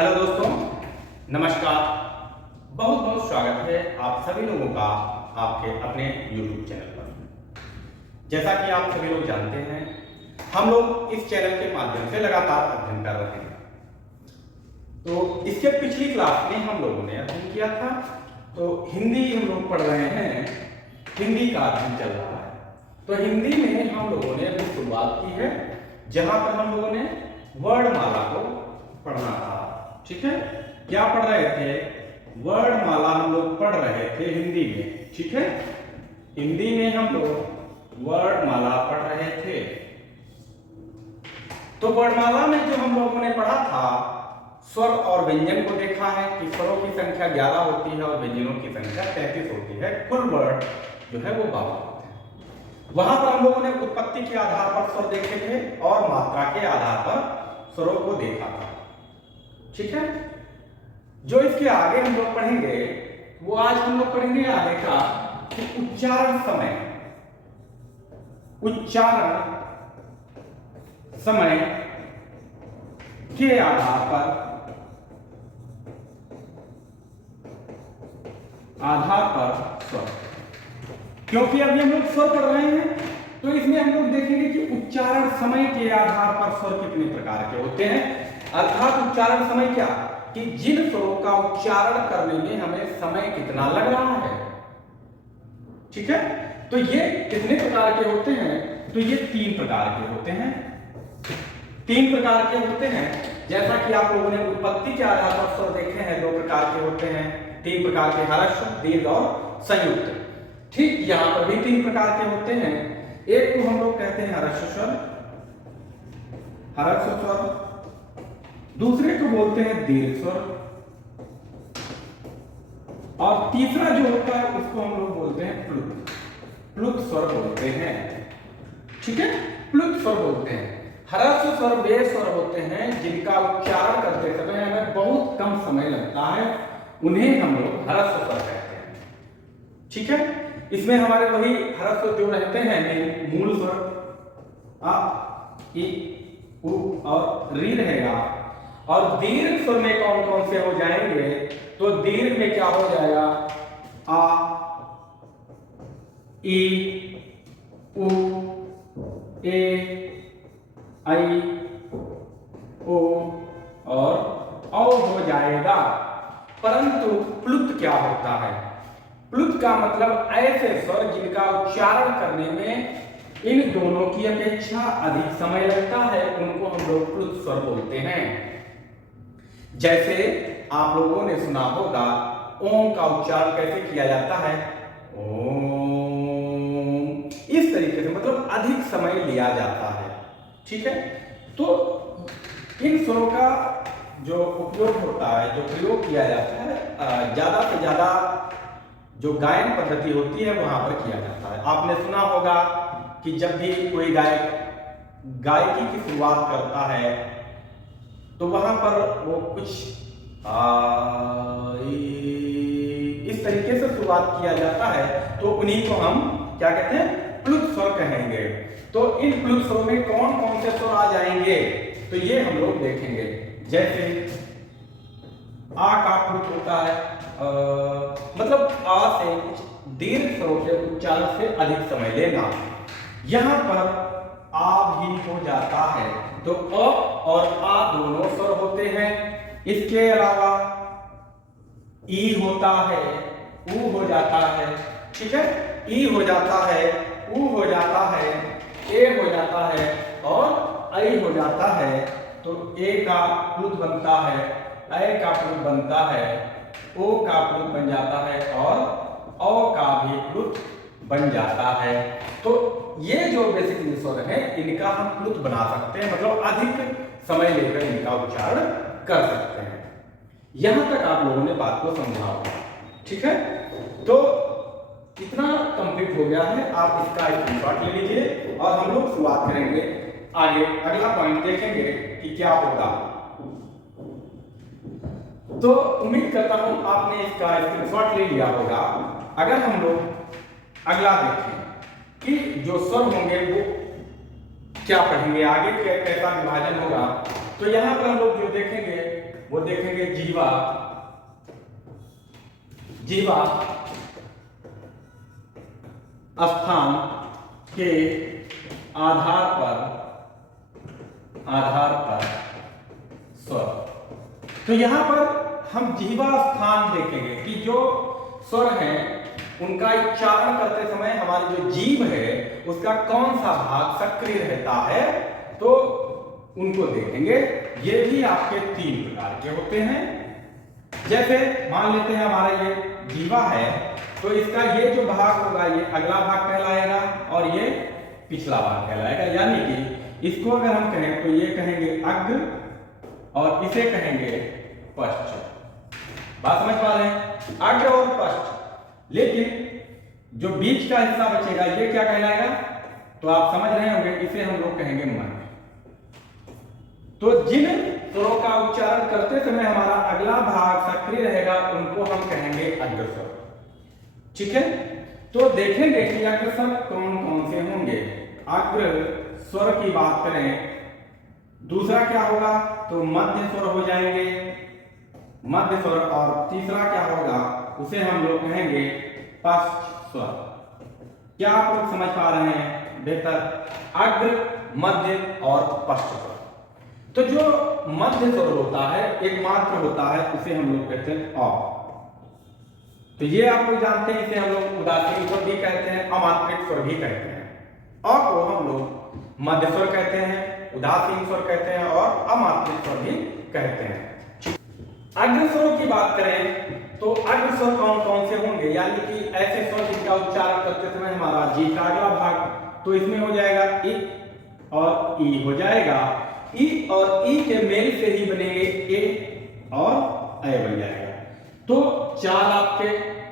Hello दोस्तों, नमस्कार। बहुत बहुत स्वागत है आप सभी लोगों का आपके अपने YouTube चैनल पर। जैसा कि आप सभी लोग जानते हैं, हम लोग इस चैनल के माध्यम से लगातार अध्ययन कर रहे हैं। तो इसके पिछली क्लास में हम लोगों ने अध्ययन किया था, तो हिंदी हम लोग पढ़ रहे हैं, हिंदी का अध्ययन चल रहा है। तो हिंदी में हम लोगों ने अभी शुरुआत की है, जहां पर हम लोगों ने वर्णमाला को पढ़ना था। ठीक है, क्या पढ़ रहे थे? वर्णमाला हम लोग पढ़ रहे थे हिंदी में। ठीक है, हिंदी में हम लोग वर्णमाला पढ़ रहे थे। तो वर्णमाला में जो हम लोगों ने पढ़ा था, स्वर और व्यंजन को देखा है कि स्वरों की संख्या 11 होती है और व्यंजनों की संख्या 33 होती है। कुल वर्ण जो है वो 52 होते हैं। वहां पर हम लोगों ने उत्पत्ति के आधार पर स्वर देखे थे और मात्रा के आधार पर स्वरों को देखा था। ठीक है, जो इसके आगे हम लोग पढ़ेंगे वो आज हम लोग पढ़ेंगे आगे का कि उच्चारण समय के आधार पर स्वर। क्योंकि अभी हम लोग स्वर पढ़ रहे हैं, तो इसमें हम लोग देखेंगे कि उच्चारण समय के आधार पर स्वर कितने प्रकार के होते हैं। अर्थात उच्चारण समय क्या, कि जिन स्वरों का उच्चारण करने में हमें समय कितना लग रहा है। ठीक है, तो ये कितने प्रकार के होते हैं? तो ये 3 प्रकार के होते हैं। 3 प्रकार के होते हैं। जैसा कि आप लोगों ने उत्पत्ति के आधार पर स्वर देखे हैं, 2 प्रकार के होते हैं। 3 प्रकार के, ह्रस्व, दीर्घ और संयुक्त। ठीक, यहां पर भी 3 प्रकार के होते हैं। एक को हम लोग कहते हैं ह्रस्व स्वर, दूसरे को बोलते हैं दीर्घ स्वर, और तीसरा जो होता है उसको हम लोग बोलते हैं प्लुत स्वर बोलते हैं। ठीक है, प्लुत स्वर बोलते हैं। ह्रस्व स्वर वे स्वर होते हैं जिनका उच्चारण करते समय हमें बहुत कम समय लगता है, उन्हें हम लोग ह्रस्व स्वर कहते हैं। ठीक है, इसमें हमारे वही ह्रस्व जो रहते हैं, मूल स्वर आ, ई, उ और री रहेगा। और दीर्घ स्वर में कौन कौन से हो जाएंगे? तो दीर्घ में क्या हो जाएगा? आ, ई, उ, ए, आई, ओ और औ हो जाएगा। परंतु प्लुत क्या होता है? प्लुत का मतलब ऐसे स्वर जिनका उच्चारण करने में इन दोनों की अपेक्षा अधिक समय लगता है, उनको हम लोग प्लुत स्वर बोलते हैं। जैसे आप लोगों ने सुना होगा, ओम का उच्चारण कैसे किया जाता है? ओम, इस तरीके से, मतलब अधिक समय लिया जाता है। ठीक है, तो इन स्वरों का जो उपयोग होता है, जो प्रयोग किया जाता है, ज्यादा से ज्यादा जो गायन पद्धति होती है वहां पर किया जाता है। आपने सुना होगा कि जब भी कोई गायक गायकी की शुरुआत करता है तो वहां पर वो कुछ इस तरीके से शुरुआत किया जाता है, तो उन्हीं को हम क्या कहते हैं? प्लुत स्वर कहेंगे। तो इन प्लुत स्वरों में कौन कौन से स्वर आ जाएंगे, तो ये हम लोग देखेंगे। जैसे आ का प्लुत होता है, मतलब आ से दीर्घ स्वरों के उच्चारण से अधिक समय लेना। यहां पर आ भी हो जाता है, तो अ और आ दोनों स्वर होते हैं। इसके अलावा ई होता है, ऊ हो जाता है। ठीक है, ई हो जाता है, ऊ हो जाता है, ए हो जाता है और ऐ हो जाता है। तो ए का प्लुत बनता है, ऐ का प्लुत बनता है, ओ का प्लुत बन जाता है और औ का भी प्लुत बन जाता है। तो ये जो बेसिक स्वर है, इनका हम प्लुत बना सकते हैं, मतलब अधिक समय लेकर इनका उच्चारण कर सकते हैं। यहां तक आप लोगों ने बात को समझा होगा। ठीक है, तो इतना कंप्लीट हो गया है। आप इसका स्क्रीनशॉट ले लीजिए और हम लोग शुरुआत करेंगे आगे। अगला पॉइंट देखेंगे कि क्या होगा। तो उम्मीद करता हूं आपने इसका स्क्रीनशॉट ले लिया होगा। अगर हम लोग अगला देखें कि जो स्वर होंगे वो क्या पढ़ेंगे, आगे कैसा विभाजन होगा, तो यहां पर हम लोग जो देखेंगे वो देखेंगे जीवा, जीवा स्थान के आधार पर स्वर। तो यहां पर हम जीवा स्थान देखेंगे कि जो स्वर हैं उनका उच्चारण करते समय हमारी जो जीभ है उसका कौन सा भाग सक्रिय रहता है, तो उनको देखेंगे। ये भी आपके 3 प्रकार के होते हैं। जैसे मान लेते हैं हमारा ये जीवा है, तो इसका ये जो भाग होगा ये अगला भाग कहलाएगा और ये पिछला भाग कहलाएगा। यानी कि इसको अगर हम कहें तो ये कहेंगे अग्र और इसे कहेंगे पश्च। बात समझ पा रहे हैं? अग्र और पश्च। लेकिन जो बीच का हिस्सा बचेगा ये क्या कहलाएगा, तो आप समझ रहे होंगे, इसे हम लोग कहेंगे मध्य। तो जिन स्वरों का उच्चारण करते समय हमारा अगला भाग सक्रिय रहेगा उनको हम कहेंगे अग्रस्वर। ठीक है, तो देखेंगे कि अग्रस्वर कौन कौन से होंगे। अग्र स्वर की बात करें, दूसरा क्या होगा, तो मध्य स्वर हो जाएंगे, मध्य स्वर। और तीसरा क्या होगा, उसे हम लोग कहेंगे पश्च स्वर। क्या आप लोग समझ पा रहे हैं बेहतर? अग्र, मध्य और पश्च स्वर। तो जो मध्य स्वर होता है, एकमात्र होता है, उसे हम लोग कहते हैं अ। तो ये आप लोग जानते हैं, इसे हम लोग उदासीन स्वर भी कहते हैं, अमात्रिक स्वर भी कहते हैं। अ को हम लोग मध्य स्वर कहते हैं, उदासीन स्वर कहते हैं और अमात्रिक स्वर भी कहते हैं। अग्र स्वरों की बात करें तो अग्र स्वर कौन कौन से होंगे, यानी कि ऐसे स्वर जिनका उच्चारण करते समय हमारा जी का अगला भाग, तो इसमें हो जाएगा इ और ई हो जाएगा। ई और ई के मेल से ही बनेंगे ए और ए बन जाएगा। तो 4 आपके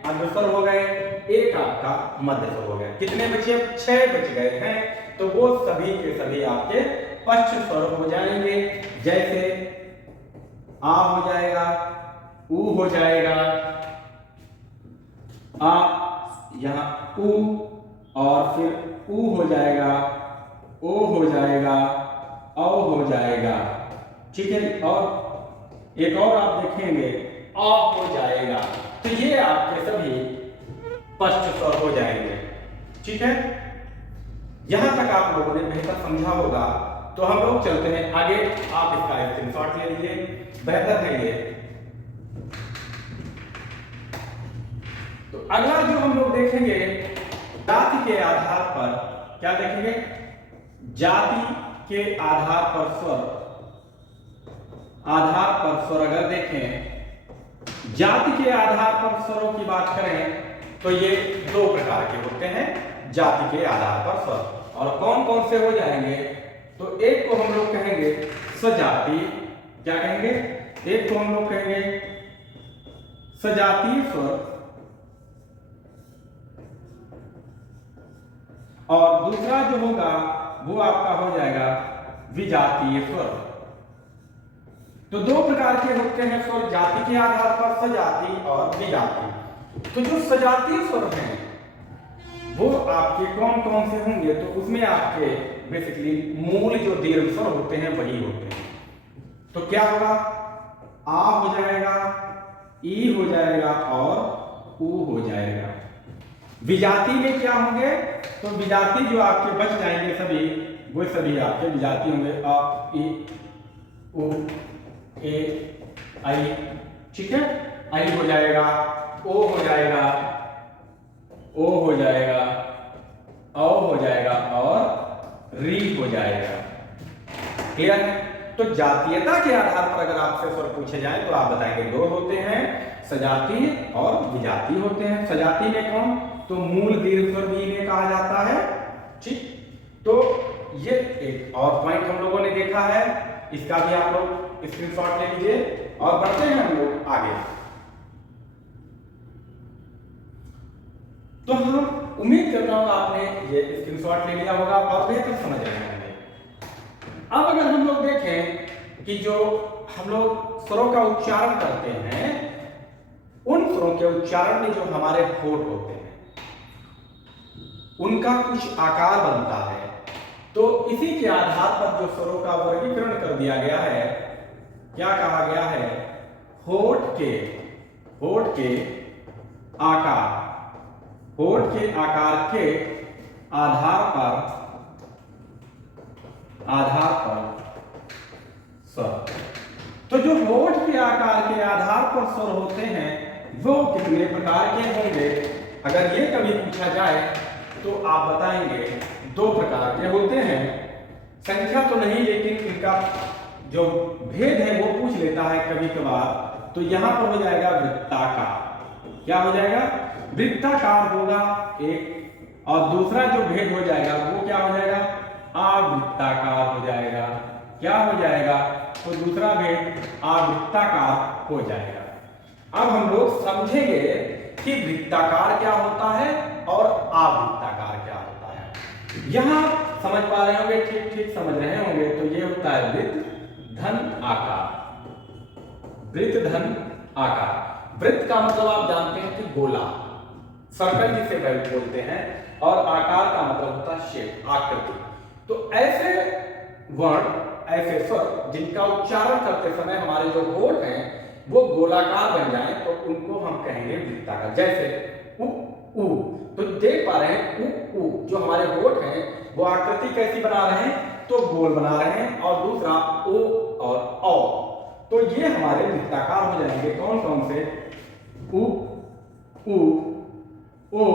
अग्र स्वर हो गए, एक आपका मध्य स्वर हो गया। कितने बचे? 6 बच गए हैं। तो वो सभी के सभी आपके पश्च स्वर हो जाएंगे। जैसे आ हो जाएगा, ऊ हो जाएगा, आ यहां ऊ, और फिर ऊ हो जाएगा, ओ हो जाएगा, औ हो जाएगा। ठीक है, और एक और आप देखेंगे आ हो जाएगा। तो ये आपके सभी पश्च स्वर हो जाएंगे। ठीक है, यहां तक आप लोगों ने बेहतर समझा होगा। तो हम लोग चलते हैं आगे। आप इसका स्क्रीनशॉट ले लीजिए, बेहतर है ये। तो अगला जो हम लोग देखेंगे, जाति के आधार पर क्या देखेंगे, जाति के आधार पर स्वर। आधार पर स्वर अगर देखें, जाति के आधार पर स्वरों की बात करें तो ये 2 प्रकार के होते हैं जाति के आधार पर स्वर। और कौन कौन से हो जाएंगे, तो एक को हम लोग कहेंगे सजातीय। क्या कहेंगे? एक को हम लोग कहेंगे सजातीय स्वर और दूसरा जो होगा वो आपका हो जाएगा विजातीय स्वर। तो 2 प्रकार के होते हैं स्वर जाति के आधार पर, सजातीय और विजातीय। तो जो सजातीय स्वर हैं वो आपके कौन कौन से होंगे, तो उसमें आपके बेसिकली मूल जो दीर्घ स्वर होते हैं वही होते हैं। तो क्या होगा, आ हो जाएगा, ई हो जाएगा और ऊ हो जाएगा। विजाती में क्या होंगे, तो विजाती जो आपके बच जाएंगे सभी, वो सभी आपके विजाती होंगे। अ, ई, उ, ए, आई। ठीक है, आई हो जाएगा, ओ हो जाएगा, ओ हो जाएगा, औ हो जाएगा और री हो जाएगा। क्लियर है? तो जातीयता के आधार पर अगर आपसे स्वर पूछे जाए तो आप बताएंगे 2 होते हैं, सजातीय और विजातीय होते हैं। सजातीय में कौन, तो मूल दीर्घ स्वर भी इन्हें कहा जाता है। ठीक, तो ये एक और पॉइंट हम लोगों ने देखा है, इसका भी आप लोग स्क्रीनशॉट ले लीजिए और बढ़ते हैं हम लोग आगे। तो हम उम्मीद करता हूं आपने ये स्क्रीनशॉट ले लिया होगा और बेहतर समझ रहे होंगे। अब अगर हम लोग देखें कि जो हम लोग स्वरों का उच्चारण करते हैं, उन स्वरों के उच्चारण में जो हमारे होठ होते हैं उनका कुछ आकार बनता है। तो इसी के आधार पर जो स्वरों का वर्गीकरण कर दिया गया है, क्या कहा गया है, होठ के आकार, होठ के आकार के आधार पर स्वर। तो जो होठ के आकार के आधार पर स्वर होते हैं वो कितने प्रकार के होंगे? अगर ये कभी पूछा जाए तो आप बताएंगे 2 प्रकार के होते हैं। संख्या तो नहीं, लेकिन इनका जो भेद है वो पूछ लेता है कभी कभार। तो यहां पर हो जाएगा वृत्ताकार। क्या हो जाएगा? वृत्ताकार होगा एक, और दूसरा जो भेद हो जाएगा वो क्या हो जाएगा? आवृत्ताकार हो जाएगा। क्या हो जाएगा? तो दूसरा भेद आवृत्ताकार हो जाएगा। अब हम लोग समझेंगे कि वृत्ताकार क्या होता है और आवृत्ताकार क्या होता है। यहां समझ पा रहे होंगे, ठीक समझ रहे होंगे। तो ये होता है वृत्त धन आकार। वृत्त धन आकार। वृत्त का मतलब आप जानते हैं कि गोला, सर्कल जिसे बोलते हैं, और आकार का मतलब होता है शेप, आकृति। तो ऐसे वर्ण, ऐसे स्वर जिनका उच्चारण करते समय हमारे जो होठ हैं वो गोलाकार बन जाएं तो उनको हम कहेंगे वृत्ताकार। जैसे उ उ, तो देख पा रहे हैं उ जो हमारे होठ हैं वो आकृति कैसी बना रहे हैं? तो गोल बना रहे हैं। और दूसरा ओ और औ, तो ये हमारे वृत्ताकार हो जाएंगे। कौन कौन से? उ ओ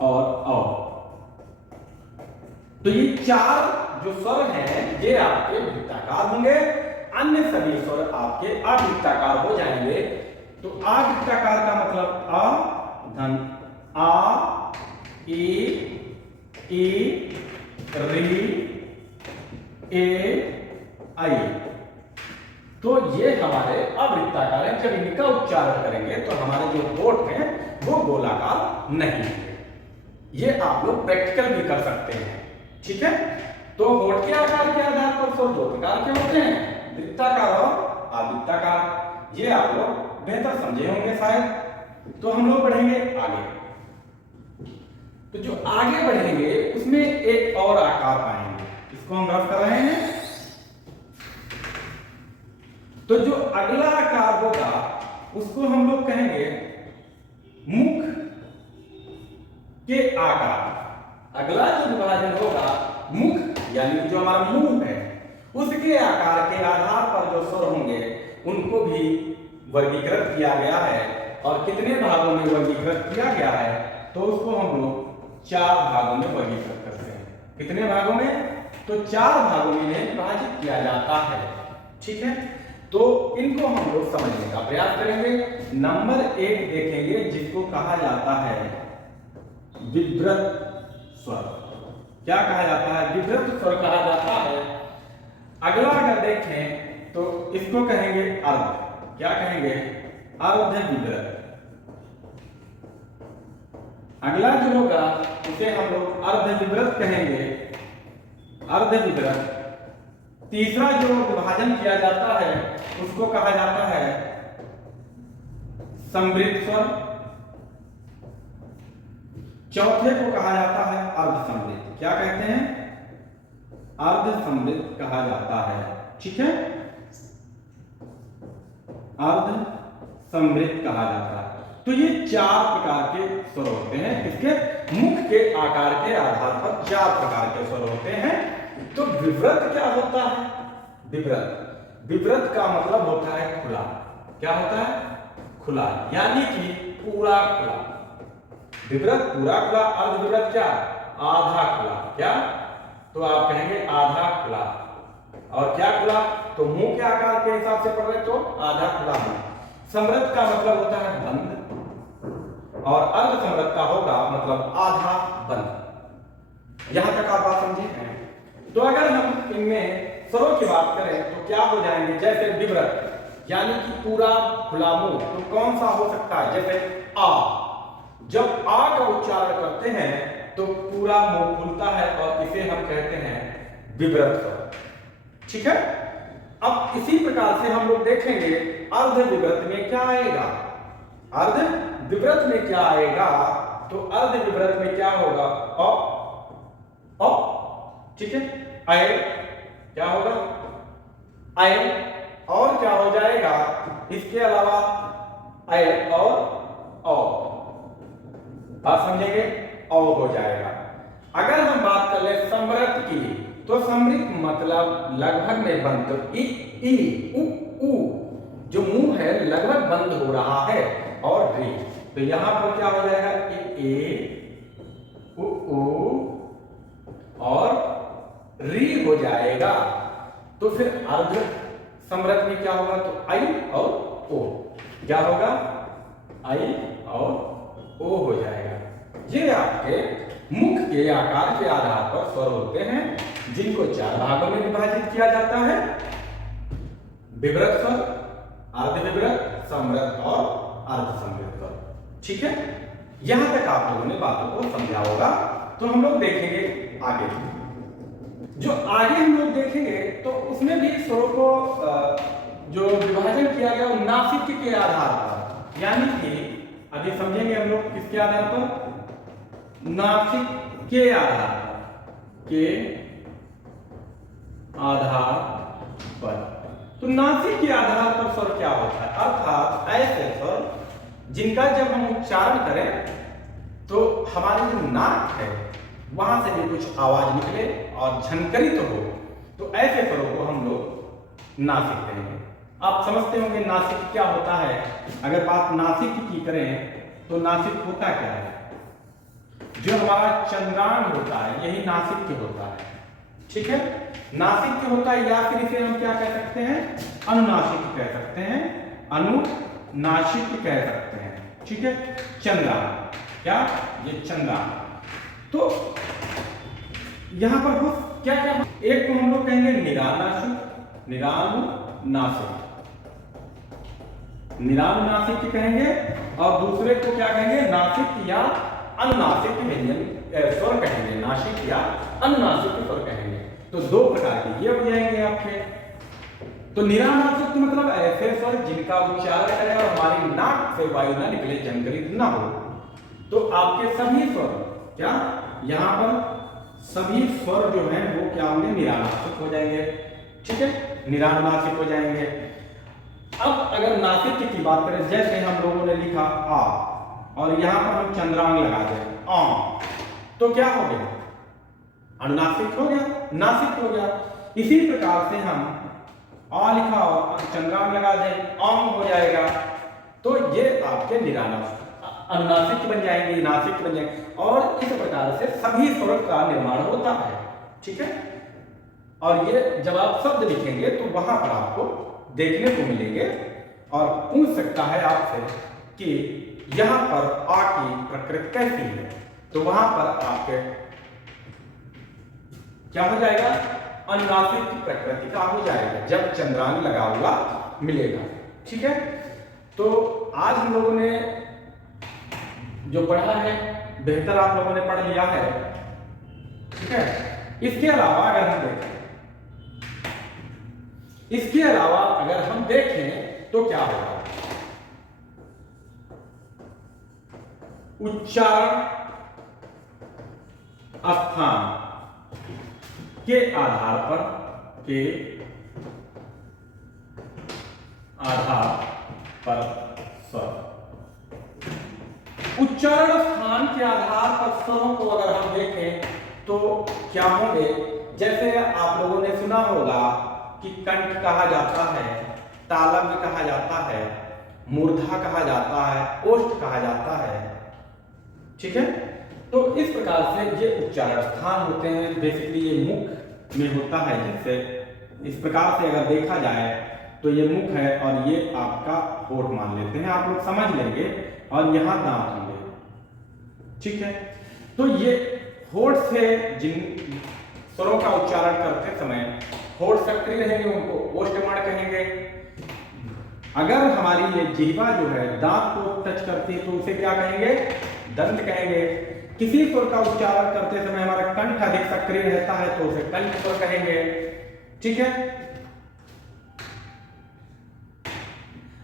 और औ। तो ये 4 जो स्वर हैं ये आपके वृत्ताकार होंगे। अन्य सभी स्वर आपके आवृत्ताकार हो जाएंगे। तो आवृत्ताकार का मतलब अ धन आ, ई, री, ए, आई। तो ये हमारे आवृत्ताकार हैं। जब इनका उच्चारण करेंगे तो हमारे जो होठ हैं वो गोलाकार नहीं होंगे। ये आप लोग प्रैक्टिकल भी कर सकते हैं, ठीक है। तो होठ के आकार के आधार पर स्वर 2 प्रकार के होते हैं, वृत्ताकार और आवृत्ताकार। ये आप लोग बेहतर समझे होंगे शायद। तो हम लोग बढ़ेंगे आगे। तो जो आगे बढ़ेंगे उसमें एक और आकार पाएंगे, इसको हम रफ कर रहे हैं। तो जो अगला आकार होगा उसको हम लोग कहेंगे मुख के आकार। अगला जो विभाजन होगा मुख, यानी जो हमारा मुंह है उसके आकार के आधार पर जो स्वर होंगे उनको भी वर्गीकृत किया गया है। और कितने भागों में वर्गीकृत किया गया है? तो उसको हम लोग 4 भागों में वर्गीकृत करते हैं। कितने भागों में? तो 4 भागों में विभाजित किया जाता है, ठीक है। तो इनको हम लोग समझने का प्रयास करेंगे। नंबर 1 देखेंगे जिसको कहा जाता है विव्रत स्वर। क्या कहा जाता है? विव्रत स्वर कहा जाता है। अगला अगर देखें तो इसको कहेंगे अर्ध। क्या कहेंगे? अर्ध विव्रत। अगला जो होगा उसे हम लोग अर्ध विव्रत कहेंगे, अर्ध विव्रत। तीसरा जो विभाजन किया जाता है उसको कहा जाता है समृद्ध स्वर। चौथे को कहा जाता है अर्ध समृद्ध। क्या कहते हैं? अर्ध समृद्ध कहा जाता है, ठीक है। अर्ध समृद्ध कहा जाता है। तो ये 4 प्रकार के स्वर होते हैं। इसके मुख के आकार के आधार पर 4 प्रकार के स्वर होते हैं। तो विव्रत क्या होता है? विव्रत का मतलब होता है खुला। क्या होता है? खुला, यानी कि पूरा खुला। विव्रत पूरा खुला, अर्ध विव्रत क्या? आधा खुला। क्या? तो आप कहेंगे आधा खुला। और क्या खुला? तो मुंह के आकार के हिसाब से पढ़ रहे तो आधा खुला मुंह। समृद्ध का मतलब होता है बंद, और अर्ध समृद्ध का होगा मतलब आधा बंद। यहां तक आप बात समझे हैं? तो अगर हम इनमें स्वरों की बात करें तो क्या हो जाएंगे? जैसे विव्रत यानी कि पूरा खुला मुंह, तो कौन सा हो सकता है? जैसे आ। जब आ का उच्चारण करते हैं तो पूरा मुंह खुलता है और इसे हम कहते हैं विव्रत स्वर, ठीक है। अब इसी प्रकार से हम लोग देखेंगे अर्ध विव्रत में क्या आएगा। अर्ध विव्रत में क्या आएगा? तो अर्ध विव्रत में क्या होगा? अ, ठीक है। आय क्या होगा? आय। और क्या हो जाएगा, इसके अलावा ए और औ, आप समझेंगे, औ हो जाएगा। अगर हम बात कर ले समृत की, तो समृत मतलब लगभग में बंद, तो ई उ जो मुंह है लगभग बंद हो रहा है, और री, तो यहां पर क्या हो जाएगा, ए उ और री हो जाएगा। तो फिर अर्ध समृत में क्या होगा, तो आई और ओ, क्या होगा, आई और ओ हो जाएगा। ये आपके मुख के आकार के आधार पर स्वर होते हैं, जिनको 4 भागों में विभाजित किया जाता है, विवृत स्वर, अर्ध विवृत, समृत और अर्ध समृत स्वर। ठीक है, यहां तक आप लोगों ने बातों को समझा होगा। तो हम लोग देखेंगे आगे, जो आगे हम लोग देखेंगे तो उसमें भी स्वरों को जो विभाजन किया गया वो नासिक के आधार पर, यानी कि अभी समझेंगे हम लोग किसके आधार पर, नासिक के आधार पर। तो नासिक के आधार पर स्वर क्या होता है, अर्थात ऐसे स्वर जिनका जब हम उच्चारण करें तो हमारी जो नाक है वहां से भी कुछ आवाज निकले और झनकरित हो, तो ऐसे स्वरों को हम लोग नासिक कहेंगे। आप समझते होंगे नासिक क्या होता है। अगर बात नासिक की करें तो नासिक होता क्या है, जो हमारा चंद्रांग होता है यही नासिक होता है। ठीक है, नासिक होता है, या फिर इसे हम क्या कह सकते हैं, अनुनासिक कह सकते हैं, अनुनासिक कह सकते हैं। ठीक है, चंद्रांग, क्या ये चंद्रांग। तो यहां पर हो क्या क्या, एक को हम लोग कहेंगे निरानुनासिक, निरानुनासिक कहेंगे, और दूसरे को क्या कहेंगे, नासिक या अनुनासिक व्यंजन स्वर कहेंगे, नासिक या अनुनासिक स्वर कहेंगे। तो 2 प्रकार के ये हो जाएंगे आपके। तो निरानुनासिक मतलब ऐसे स्वर जिनका उच्चारण करें और हमारी नाक से वायु ना निकले, झनकरित ना हो। तो आपके सभी स्वर क्या, यहां पर सभी स्वर जो हैं वो क्या होंगे, निरानुनासिक हो जाएंगे। ठीक है, निरानुनासिक हो जाएंगे। अब अगर नासिक की बात करें, जैसे हम लोगों ने लिखा आ और यहां पर हम चंद्रांग लगा दें आ, तो क्या हो गया, अनुनासिक हो गया, नासिक हो गया। इसी प्रकार से हम आ लिखा और चंद्रांग लगा दें, आम हो जाएगा। तो ये आपके निरानुनासिक, अनुनासिक बन जाएंगे, नासिक बन जाएंगे, और इस प्रकार से सभी स्वर का निर्माण होता है। ठीक है, और ये जब आप शब्द लिखेंगे तो वहां पर आपको देखने को मिलेंगे, और पूछ सकता है आपसे कि यहां पर आ की प्रकृति कैसी है, तो वहां पर आपके क्या हो जाएगा, अनुनासिक की प्रकृति का हो जाएगा, जब चंद्रांग लगा हुआ मिलेगा। ठीक है, तो आज हम लोगों ने जो पढ़ा है बेहतर आप लोगों ने पढ़ लिया है। ठीक है, इसके अलावा अगर हम देखें, इसके अलावा अगर हम देखें तो क्या होगा, उच्चारण स्थान के आधार पर स्वर, उच्चारण स्थान के आधार पर स्वरों को अगर हम देखें तो क्या होंगे, जैसे आप लोगों ने सुना होगा कि कंठ कहा जाता है, तालव्य कहा जाता है, मूर्धा कहा जाता है, ओष्ठ कहा जाता है। ठीक है, तो इस प्रकार से ये उच्चारण स्थान होते हैं। बेसिकली ये मुख में होता है, जैसे इस प्रकार से अगर देखा जाए तो ये मुख है और ये आपका होठ मान लेते हैं, आप लोग समझ लेंगे, और यहां दांत होंगे। ठीक है, तो ये होठ से जिन स्वरों का उच्चारण करते समय होठ सक्रिय रहेंगे, उनको ओष्ठमण कहेंगे। अगर हमारी ये जिह्वा जो है दांत को टच करती है तो उसे क्या कहेंगे, दंत कहेंगे। किसी स्वर का उच्चारण करते समय हमारा कंठ अधिक सक्रिय रहता है तो उसे कंठ स्वर कहेंगे। ठीक है,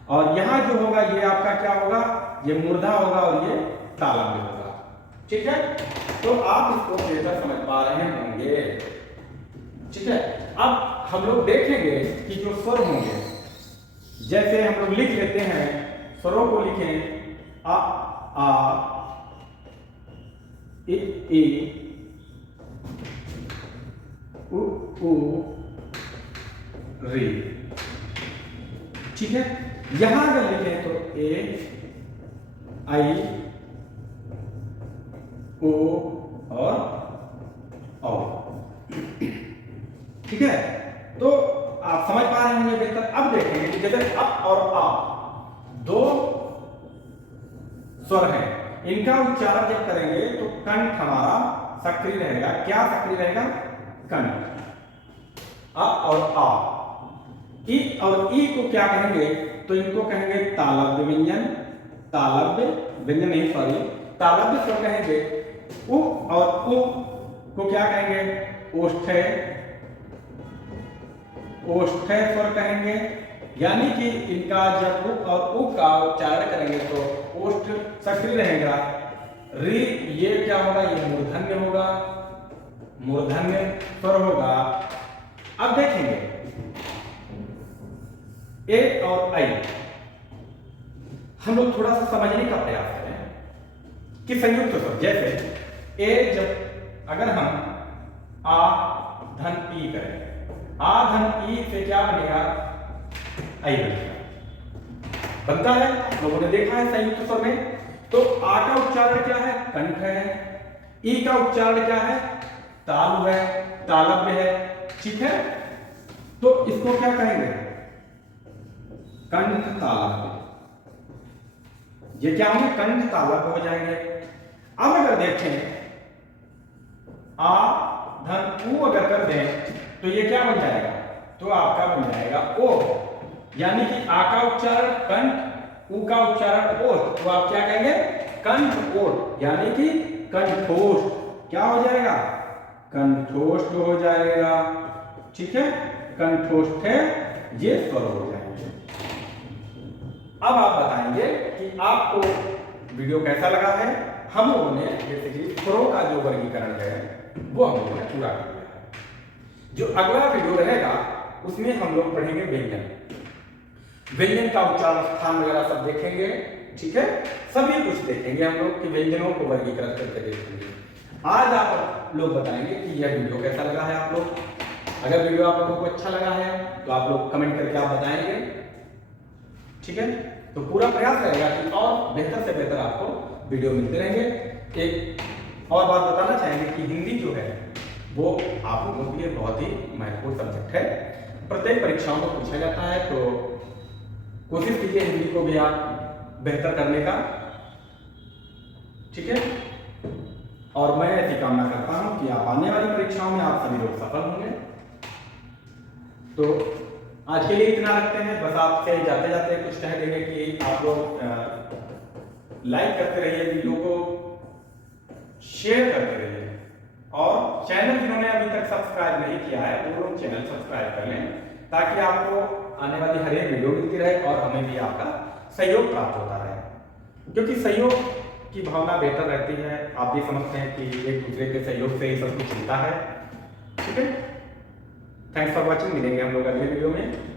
और यहां जो होगा ये आपका क्या होगा, ये मूर्धा होगा और ये तालव्य होगा। ठीक है, तो आप इसको बेहतर समझ पा रहे होंगे। ठीक है, अब हम लोग देखेंगे कि जो स्वर होंगे जैसे हम लोग लिख लेते हैं, स्वरों को लिखें आ ई उ री। ठीक है, यहां अगर लिखें तो ए आई ओ और औ। ठीक है, तो आप समझ पा रहे होंगे बेहतर। अब देखेंगे कि जैसे अ और आ दो स्वर हैं, इनका उच्चारण जब करेंगे तो कंठ हमारा सक्रिय रहेगा। क्या सक्रिय रहेगा? कंठ। अ और आ। ई और ई को क्या कहेंगे? तो इनको कहेंगे तालव्य व्यंजन। तालव्य व्यंजन नहीं, सॉरी, तालव्य स्वर कहेंगे। उ और उ को क्या कहेंगे? ओष्ठ्य। ओष्ठ्य स्वर कहेंगे। यानी कि इनका जब उ और उ का उच्चारण करेंगे तो ओष्ठ सक्रिय रहेगा। री ये क्या होगा? ये मूर्धन्य होगा, मूर्धन्य स्वर होगा। अब देखेंगे ए और आई, हम लोग थोड़ा सा समझने का प्रयास करें कि संयुक्त स्वर। जैसे ए जब अगर हम आ धन ई करें, आ धन ई से क्या बनेगा? आई बनेगा। बनता है, लोगों ने देखा है संयुक्त स्वर में। तो आ का उच्चारण क्या है? कंठ है। ई का उच्चारण क्या है? तालु है, तालव्य है। ठीक है, तो इसको क्या कहेंगे? कंठ तालव्य। ये क्या होंगे? कंठ तालव्य हो जाएंगे। अब अगर देखें आ धन उ अगर कर दें तो ये क्या बन जाएगा? तो आपका बन जाएगा ओ। यानी कि आ का उच्चारण कंठ, उ का उच्चारण ओष्ठ, तो आप क्या कहेंगे? कंठ ओष्ठ, यानी कि कंठोष्ठ। क्या हो जाएगा? कंठोष्ठ हो जाएगा। ठीक है, कंठोष्ठ है, ये स्वर हो जाएंगे। अब आप बताएंगे कि आपको वीडियो कैसा लगा है। हम लोगों ने जैसे कि स्वरों का जो वर्गीकरण है वो हम लोगों ने पूरा कर लिया है। जो अगला वीडियो रहेगा उसमें हम लोग पढ़ेंगे व्यंजन। व्यंजन का उच्चारण स्थान वगैरह सब देखेंगे। ठीक है, सभी कुछ देखेंगे हम लोग कि व्यंजनों को वर्गीकृत करके देखेंगे। आज आप लोग बताएंगे कि यह वीडियो कैसा लगा है। आप लोग अगर वीडियो आप लोगों को अच्छा लगा है तो आप लोग कमेंट करके आप बताएंगे। ठीक है, तो पूरा प्रयास रहेगा कि और बेहतर से बेहतर आपको वीडियो मिलते रहेंगे। एक और बात बताना चाहेंगे कि हिंदी जो है वो आप लोगों के लिए बहुत ही महत्वपूर्ण सब्जेक्ट है। प्रत्येक परीक्षाओं में पूछा जाता है, तो कोशिश कीजिए हिंदी को भी आप बेहतर करने का। ठीक है, और मैं ऐसी कामना करता हूं कि आप आने वाली परीक्षाओं में आप सभी लोग सफल होंगे। तो आज के लिए इतना रखते हैं। बस आपसे जाते जाते कुछ कह देंगे कि आप लोग लाइक करते रहिए, वीडियो को शेयर करते रहिए, और चैनल जिन्होंने अभी तक सब्सक्राइब नहीं किया है वो लोग चैनल सब्सक्राइब कर लें, ताकि आपको आने वाली हर एक वीडियो मिलती रहे और हमें भी आपका सहयोग प्राप्त होता रहे। क्योंकि सहयोग की भावना बेहतर रहती है। आप भी समझते हैं कि एक दूसरे के सहयोग से ही सब कुछ मिलता है। ठीक है, थैंक्स फॉर वॉचिंग। मिलेंगे हम लोग अगले वीडियो में।